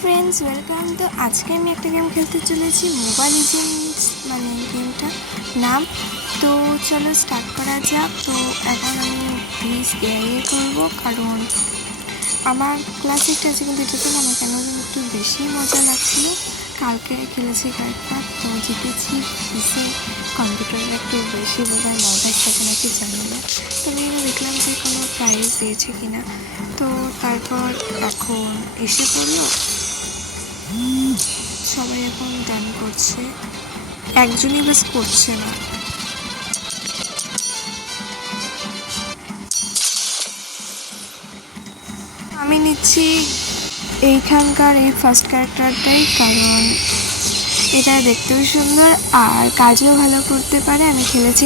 Friends welcome. तो आज के मैं एक गेम खेलते चले मोबाइल लिजेंड्स মানে গেমটা নাম। তো চলো স্টার্ট করা যাক। তো এখন আমি প্লিজ এআই করব কারণ আমার ক্লাসিকটা আছে, কিন্তু এটাতে আমার কেন একটু বেশি মজা লাগছিলো। কালকে খেলেছি কয়েকবার, তো জিতেছি। পিসে কম্পিউটারে একটু বেশি বোঝার মজা থাকে নাকি জানি না। তো আমি দেখলাম যে কোনো প্রাইজ দিয়েছে কিনা। তো তারপর এখন এসে পড়লো, সবাই এখন ডান করছে, একজনই বেশ করছে না। আমি নিচ্ছি এইখানকার এই ফার্স্ট ক্যারেক্টারটাই, কারণ এটা দেখতেও সুন্দর আর কাজও ভালো করতে পারে। আমি খেলেছি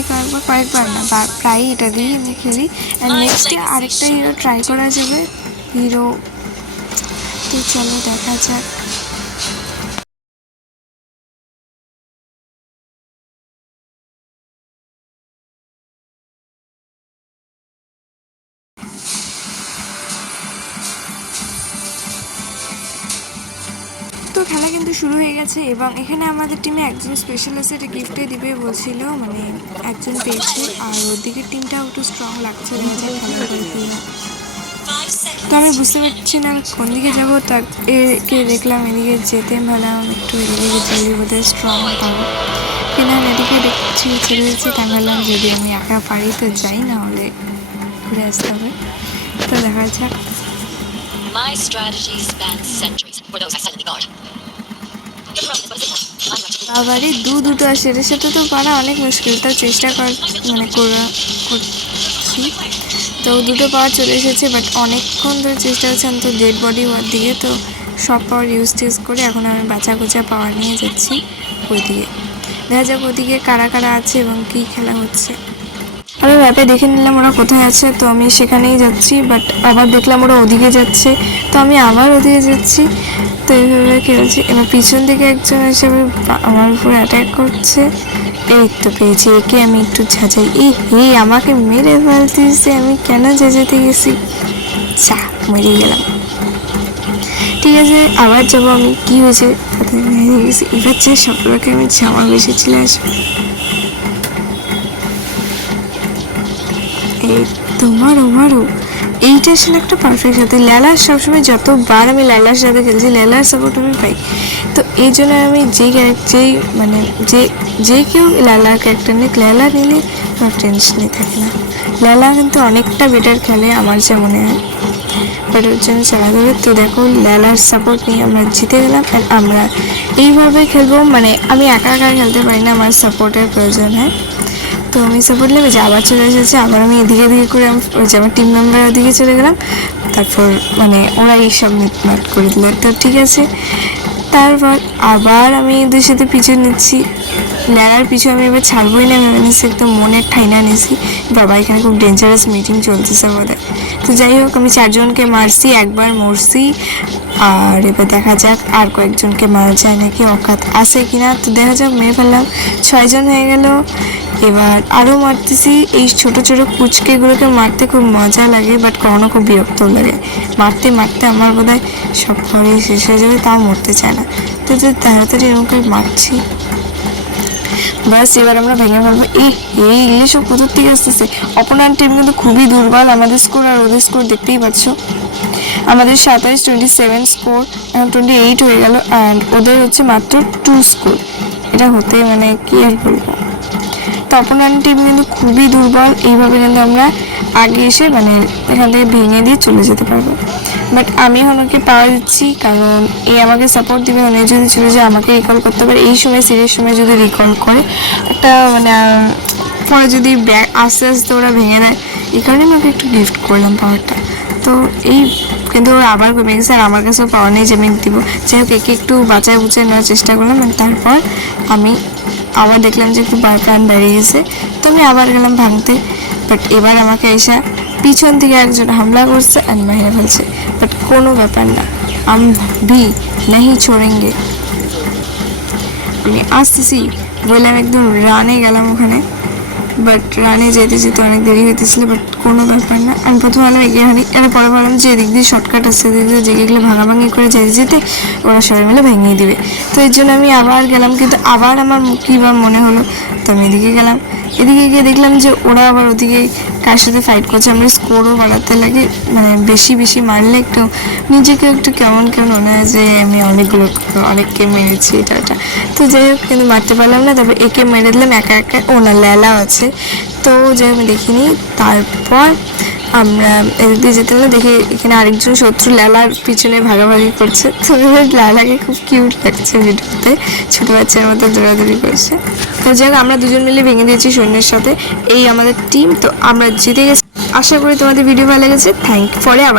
কয়েকবার না, বা প্রায়ই এটা দিয়েই আমি খেলি। অ্যান্ড নেক্সটে আরেকটা হিরো ট্রাই করা যাবে, হিরো। তো চলো দেখা যাক। তো খেলা কিন্তু শুরু হয়ে গেছে এবং এখানে আমাদের টিমে একজন স্পেশাল আছে, এটা গিফটে দিবে বলছিল, মানে একজন পেয়েছে। আর ওর দিকের টিমটাও একটু স্ট্রং লাগছে, খেলা করে কি না। তো আমি বুঝতে পারছি না আমি কোন দিকে যাবো। তাকে দেখলাম এদিকে যেতে, ভাবলাম একটু এদিকে চলি, বোধহয় স্ট্রং পাবো কিনা। এদিকে দেখছি চলে যাচ্ছে, তাই ভাবলাম যদি আমি একা পারি তো যাই, না হলে ঘুরে আসতে হবে। তো দেখা যাক। My strategy spans centuries for those I silently guard. আবারই দুটো আসে, এর সাথে তো পারা অনেক মুশকিল, তাও চেষ্টা করছি। তো দুটো পাওয়ার চলে এসেছে, বাট অনেকক্ষণ ধরে চেষ্টা হচ্ছে। আমি তো ডেড বডি হওয়ার দিকে, তো সব পাওয়ার ইউজ করে এখন আমি বাঁচা গোচা পাওয়ার নিয়ে যাচ্ছি ওইদিকে। দেখা যাক ওদিকে কারা কারা আছে এবং কী খেলা হচ্ছে। আমি ম্যাপে দেখে নিলাম ওরা কোথায় আছে, তো আমি সেখানেই যাচ্ছি। বাট আবার দেখলাম ওরা ওদিকে যাচ্ছে, তো আমি আবার ওদিকে যাচ্ছি। তো এইভাবে খেলছি। এবার পিছন থেকে একজন হিসেবে আমার উপর অ্যাটাক করছে। এই তো পেয়েছি একে, আমি একটু ঝাঁঝাই। এই আমাকে মেরে ফেলতেছে, আমি কেন ঝাঁঝাতে গেছি, চা মেরে গেলাম। ঠিক আছে, আবার যাবো আমি। কি হয়েছে, মেরে গেছি। এবার যে সবগুলোকে আমি জামা বেশি চলে আসবো। এই তোমারও এইটা আসলে একটা পারফেক্ট সাথে লেলার। সবসময় যতবার আমি লেলার সাথে খেলছি, লেলার সাপোর্ট আমি পাই। তো এই জন্য আমি যে কেউ লেলার ক্যারেক্টার নিক, লেলা নিলে আমার টেনশনই থাকে না। লেলা কিন্তু অনেকটা বেটার খেলে আমার যা মনে হয়, বাট ওর জন্য চালা দেবে। তো দেখো লেলার সাপোর্ট নিয়ে আমরা জিতে গেলাম। অ্যান্ড আমরা এইভাবে খেলবো, মানে আমি একা খেলতে পারি না, আমার সাপোর্টের প্রয়োজন হয়। তো আমি সাপোর্ট নেবে যে আবার চলে এসেছে। আবার আমি এদিকে করে আমার টিম মেম্বার ওদিকে চলে গেলাম। তারপর মানে ওরা এইসব মিটমাট করে দিল। তো ঠিক আছে, তারপর আবার আমি এদের সাথে পিছু নিচ্ছি। লেলার পিছু আমি এবার ছাড়বোই না, ভেবে নিচ্ছি, একদম মনে ঠাইনা নিয়েছি। বাবা এখানে খুব ডেঞ্জারাস মিটিং চলতেছে বোধ হয়। তো যাই হোক, আমি 4 জনকে মারছি, একবার মরছি। আর এবার দেখা যাক আর কয়েকজনকে মারা যায় নাকি, অকাত আছে কিনা। তো দেখা যাক, মেরে ফেললাম, 6 জন হয়ে গেল। এবার আরও মারতেছি। এই ছোট কুচকেগুলোকে মারতে খুব মজা লাগে, বাট কখনো খুব বিরক্ত লাগে। মারতে আমার বোধ হয় সব ঘরেই শেষ হয়ে যাবে, তাও মরতে চায় না। তো তাড়াতাড়ি এরকম করে মারছি। বাস এবার আমরা ভেঙে ফেলবো। এগুলো সব কোথার থেকে আসতেছে। অপোনেন্ট টিম কিন্তু খুবই দুর্বল। আমাদের স্কোর আর ওদের স্কোর দেখতেই পাচ্ছ। আমাদের 27-27 স্কোর, এখন 28 হয়ে গেল। অ্যান্ড ওদের হচ্ছে মাত্র 2 স্কোর। এটা হতে মানে কি আর বলবো। তো অপোনেন্ট টিম কিন্তু খুবই দুর্বল। এইভাবে কিন্তু আমরা আগে এসে মানে এখান থেকে ভেঙে দিয়ে চলে যেতে পারবো। বাট আমি হনকে পাওয়া দিচ্ছি, কারণ এই আমাকে সাপোর্ট দিবে। হনে যদি চলে যায় আমাকে রিকল করতে পারে। এই সময় সিরিয়াস সময় যদি রিকল করে একটা মানে পরে যদি আস্তে আস্তে ওরা ভেঙে দেয়, এই কারণে আমাকে একটু গিফট করলাম পাওয়ারটা। তো এই কিন্তু ওরা আবার কমে গেছে, আর আমার কাছেও পাওয়ার নেই যে আমি দিব। যাই হোক, একে একটু বাঁচায় নেওয়ার চেষ্টা করলাম। তারপর আমি আবার দেখলাম যে একটু প্রাণ বেড়ে গেছে, তো আমি আবার গেলাম ভাঙতে। বাট এবার আমাকে এসে পিছন থেকে একজন হামলা করছে আর মেরে ফেলছে। বাট কোনো ব্যাপার না, আমি ভি নেই ছোড়েঙ্গে। আমি আসতেছি বললাম, একদম রানে গেলাম ওখানে। বাট রানে যেতে যেতে অনেক দেরি হইতেছিল, বাট কোনো ব্যাপার না। আমি প্রথমে আলাম এগিয়ে এর পরে ভাবলাম যে এদিক দিয়ে শর্টকাট আছে, এদিক দিয়ে যেগুলো ভাঙাভাঙি করে যেতে যেতে ওরা সবাই মিলে ভেঙে দিবে। তো এর জন্য আমি আবার গেলাম, কিন্তু আবার আমার কী বা মনে হলো, তো আমি এদিকে গেলাম। এদিকে গিয়ে দেখলাম যে ওরা আবার ওদিকে কার সাথে ফাইট করছে। আমরা স্কোরও বাড়াতে লাগে, মানে বেশি বেশি মারলে একটু নিজেকে একটু কেমন কেমন মনে হয় যে আমি অনেককে মেরেছি এটা ওটা। তো যাই হোক, কিন্তু মারতে পারলাম না। তারপর একে মেরে দিলাম একা একা। ও না, লেলাও আছে, তো যাই আমি দেখিনি। তারপর আমরা এদিক দিয়ে যেতে না, দেখি এখানে আরেকজন শত্রু লেলার পিছনে ভাগাভাগি করছে। তো লেলাকে খুব কিউট লাগছে ভিডিওতে, ছোটো বাচ্চার মতো দৌড়াদৌড়ি করছে। তো যাই হোক, আমরা দুজন মিলে ভেঙে দিয়েছি সৈন্যের সাথে, এই আমাদের টিম। তো আমরা জিতে গেছি। আশা করি তোমাদের ভিডিও ভালো লেগেছে। Thank you. পরে আবার